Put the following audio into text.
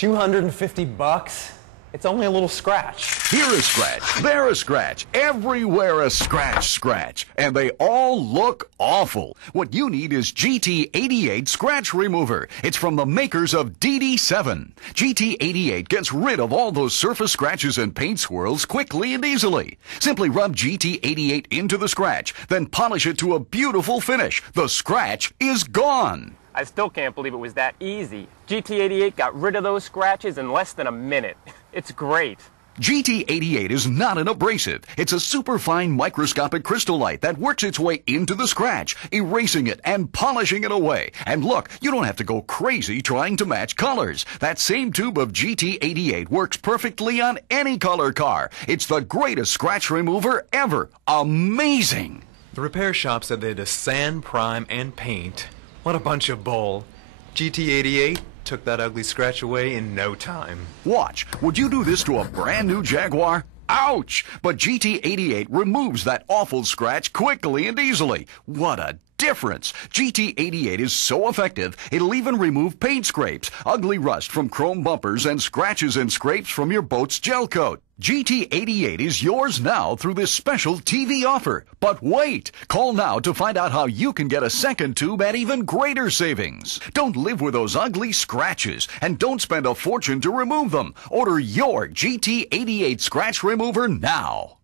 $250? It's only a little scratch. Here a scratch, there a scratch, everywhere a scratch. And they all look awful. What you need is GT88 Scratch Remover. It's from the makers of DD7. GT88 gets rid of all those surface scratches and paint swirls quickly and easily. Simply rub GT88 into the scratch, then polish it to a beautiful finish. The scratch is gone. I still can't believe it was that easy. GT88 got rid of those scratches in less than a minute. It's great. GT88 is not an abrasive. It's a superfine microscopic crystallite that works its way into the scratch, erasing it and polishing it away. And look, you don't have to go crazy trying to match colors. That same tube of GT88 works perfectly on any color car. It's the greatest scratch remover ever. Amazing! The repair shop said they had to sand, prime, and paint. What a bunch of bull. GT88 took that ugly scratch away in no time. Watch. Would you do this to a brand new Jaguar? Ouch! But GT88 removes that awful scratch quickly and easily. What a difference! GT88 is so effective, it'll even remove paint scrapes, ugly rust from chrome bumpers, and scratches and scrapes from your boat's gel coat. GT88 is yours now through this special TV offer. But wait! Call now to find out how you can get a second tube at even greater savings. Don't live with those ugly scratches, and don't spend a fortune to remove them. Order your GT88 Scratch Remover now.